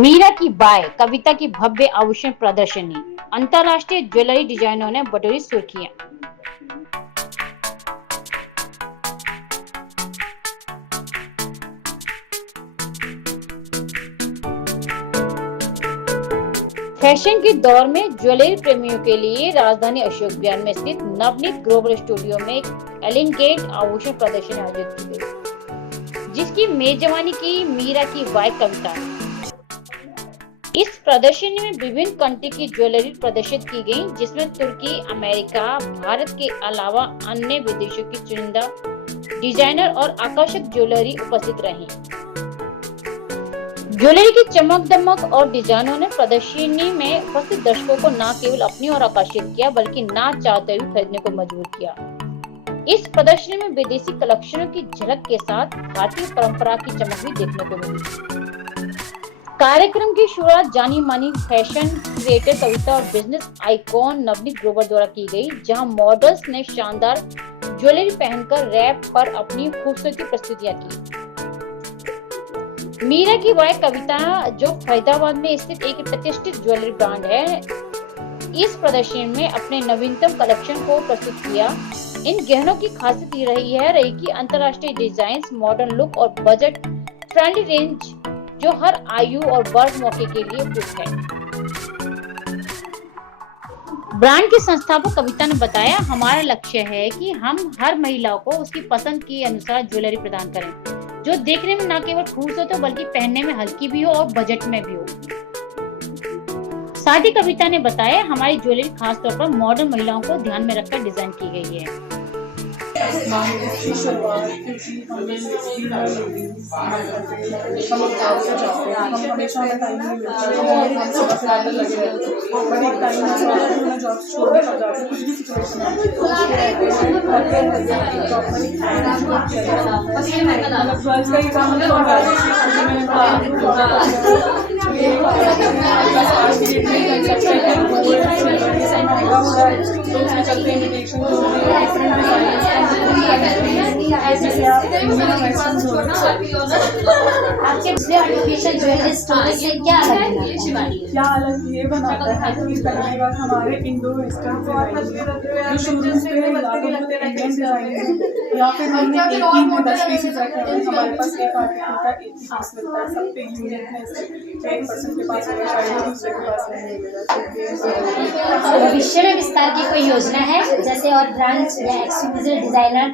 मीरा की बाय कविता की भव्य आभूषण प्रदर्शनी, अंतर्राष्ट्रीय ज्वेलरी डिजाइनरों ने बटोरी सुर्खियां। फैशन के दौर में ज्वेलरी प्रेमियों के लिए राजधानी अशोक विहार में स्थित नवनीत ग्लोबल स्टूडियो में एक एलिगेंट आभूषण प्रदर्शनी आयोजित की गई, जिसकी मेजबानी की मीरा की बाय कविता। इस प्रदर्शनी में विभिन्न कंट्री की ज्वेलरी प्रदर्शित की गई, जिसमें तुर्की, अमेरिका, भारत के अलावा अन्य विदेशों की चुनिंदा डिजाइनर और आकर्षक ज्वेलरी उपस्थित रही। ज्वेलरी की चमक दमक और डिजाइनों ने प्रदर्शनी में उपस्थित दर्शकों को न केवल अपनी ओर आकर्षित किया, बल्कि ना चाहते हुए खरीदने को मजबूर किया। इस प्रदर्शनी में विदेशी कलेक्शनों की झलक के साथ भारतीय परंपरा की चमक भी देखने को मिली। कार्यक्रम की शुरुआत जानी मानी फैशन क्रिएटर कविता और बिजनेस आइकॉन नवनीत ग्रोवर द्वारा की गई, जहां मॉडल्स ने शानदार ज्वेलरी पहनकर रैप पर अपनी खूबसूरती प्रस्तुतियां की। मीरा की बाय कविता, जो फरीदाबाद में स्थित एक प्रतिष्ठित ज्वेलरी ब्रांड है, इस प्रदर्शनी में अपने नवीनतम कलेक्शन को प्रस्तुत किया। इन गहनों की खासियत ये रही कि अंतर्राष्ट्रीय डिजाइन, मॉडर्न लुक और बजट फ्रेंडली रेंज जो हर आयु और वर्ग मौके के लिए उपयुक्त है। ब्रांड के संस्थापक कविता ने बताया, हमारा लक्ष्य है कि हम हर महिला को उसकी पसंद के अनुसार ज्वेलरी प्रदान करें, जो देखने में न केवल खूबसूरत हो बल्कि पहनने में हल्की भी हो और बजट में भी हो। साथ ही कविता ने बताया, हमारी ज्वेलरी खासतौर पर मॉडर्न महिलाओं को ध्यान में रखकर डिजाइन की गई है। की शुरुआत क्योंकि हमने हम लोग काम पे जाते हैं, हम हमेशा हमें टाइम नहीं मिलता है, तो मेरी सुबह से रात तक लगे रहते हैं, बट एक टाइम ऐसा होता है कि मैं जॉब छोड़ने पड़ जाती हूँ, कुछ भी सिचुएशन है मतलब गर्ल्स का ही काम आपके ज्वेलरी स्टोर से क्या अलग ये बनाता है कि पहली बार हमारे इंडो वेस्टर्न जो शोरूम्स पे इंडियन डिजाइन है, या फिर हमने एक ही में 10 पीसेस रखे हैं, हमारे पास एक आर्टिकल का एक ही पीस मिलता है, सब पे यूनिकनेस है, एक पर्सन के पास है शायद दूसरे के पास नहीं मिलेगा। भविष्य में विस्तार की कोई योजना है, जैसे और ब्रांच या एक्सक्लूसिव डिजाइनर?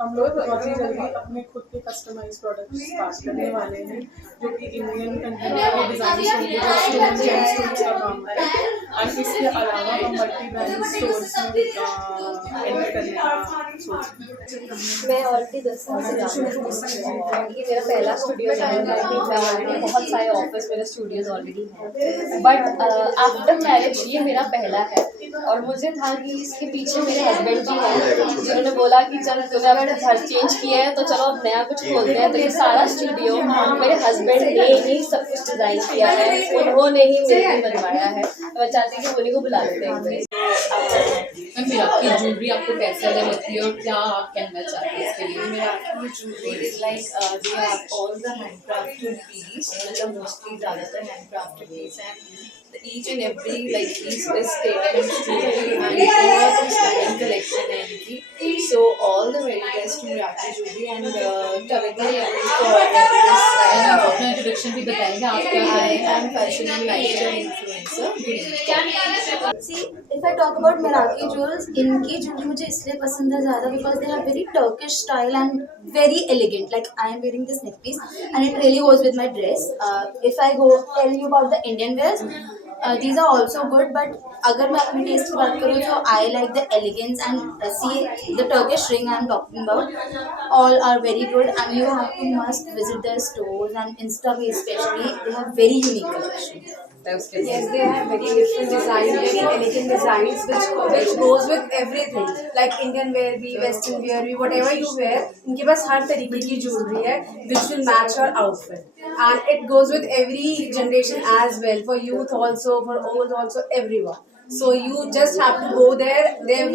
हम लोग बहुत ही जल्दी अपने खुद के कस्टमाइज प्रोडक्ट स्टार्ट करने वाले हैं, जो कि इंडियन कंटेम्प्रेरी डिजाइन स्टोर्स का काम है, और इसके अलावा हम मल्टी ब्रांड स्टोर्स में एंटर करने का सोच रहे हैं। मैं ऑलरेडी 10 साल से ये मेरा पहला स्टूडियो है, बहुत सारे ऑफिस मेरे स्टूडियोज ऑलरेडी हैं, बट आफ्टर मैरिज ये मेरा पहला है, और मुझे था कि इसके पीछे मेरे हस्बैंड जी हैं, जिन्होंने बोला कि चल तुम्हें अगर घर चेंज किया है तो चलो अब नया कुछ खोलते हैं। तो ये सारा स्टूडियो मेरे हस्बैंड ने ही सब कुछ डिज़ाइन किया है, उन्होंने ही मेरे लिए बनवाया है, तो मैं चाहती हूँ कि उन्हीं को बुला लेते हैं। मैम, आपकी ज्वेलरी आपको कैसा लगती है और क्या आप कहना चाहते हैं इसके लिए? मेरा jewellery is like they are all the handcrafted piece, मतलब मोस्टली ज़्यादातर हैंडक्राफ्टेड पीस हैं। Each and every like piece is taken jewelry and बहुत ही स्टाइलिंग कलेक्शन है इनकी। So all the very best to Merathi Jewelry and Kavita आप अपना introduction भी बताएंगे, आप क्या I am fashion and lifestyle influencer। See, if I talk about Merathi jewels, इनकी ज्वेलरी मुझे इसलिए पसंद है ज़्यादा because they are very Turkish style and very elegant. Like I am wearing this neck piece and it really goes with my dress. If I go tell you about the Indian wears, these are also good, but अगर मैं अपने test की बात करूँ तो I like the elegance and see the Turkish ring I am talking about. All are very good and you have to must visit their stores and Insta especially. They have very unique collection. Yes, they have very different designs, very elegant designs, which goes with everything. Like Indian wear भी, Western wear भी, whatever you wear, इनके पास हर तरीके की jewelry है, which will match your outfit. And it goes with every generation as well, for youth also, for old also, everyone. So you just have to go there. They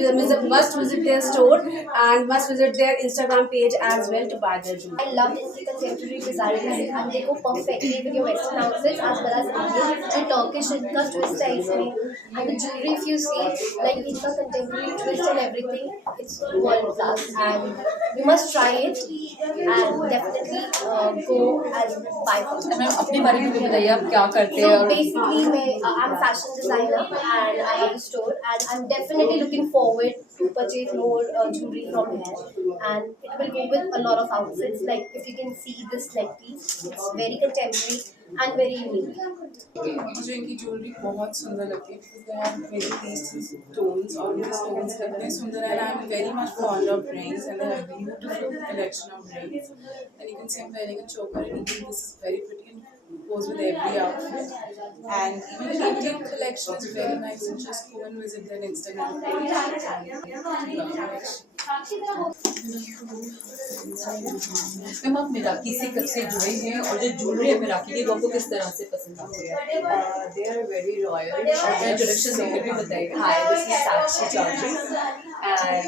must visit their store and must visit their Instagram page as well to buy their jewelry. I love Indian contemporary design and they go perfectly with your Western outfits as well as Indian. जो Turkish इनका twist है इसमें, and the jewelry if you see like इनका contemporary twist and everything, it's world class and you must try it and definitely go and buy from them. Ma'am अपने बारे में भी बताइए, आप क्या करते हैं? So और basically, I'm a fashion designer and I have a store and I'm definitely looking forward to purchase more jewelry from here and it will go with a lot of outfits. Like if you can see this neck piece, it's very contemporary and very unique. मुझे इनकी jewellery बहुत सुंदर लगती है because they have very tasty stones और उनके stones कितने सुंदर हैं. I'm very much fond of rings and they have beautiful collection of rings. And you can see I'm wearing a choker and this is very pretty and goes with every outfit. And even the Indian collection is very nice. You just go and visit their Instagram page. Ma'am आप मिराकी से कब से जुड़े हैं और जो jewellery है मिराकी की वो आपको किस तरह से पसंद आती है? They are very royal. अपना इंट्रोडक्शन देकर भी बताइए. Hi, this is Sakshi Chaudhary and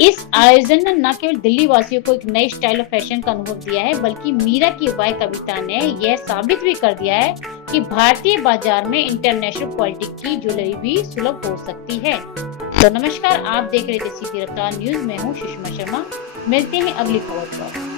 इस आयोजन ने न केवल दिल्ली वासियों को एक नई स्टाइल और फैशन का अनुभव दिया है, बल्कि मीरा की वाई कविता ने यह साबित भी कर दिया है कि भारतीय बाजार में इंटरनेशनल क्वालिटी की ज्वेलरी भी सुलभ हो सकती है। तो नमस्कार, आप देख रहे थे सीधी रफ्तार न्यूज में हूँ सुषमा शर्मा। मिलते हैं अगली खबर पर।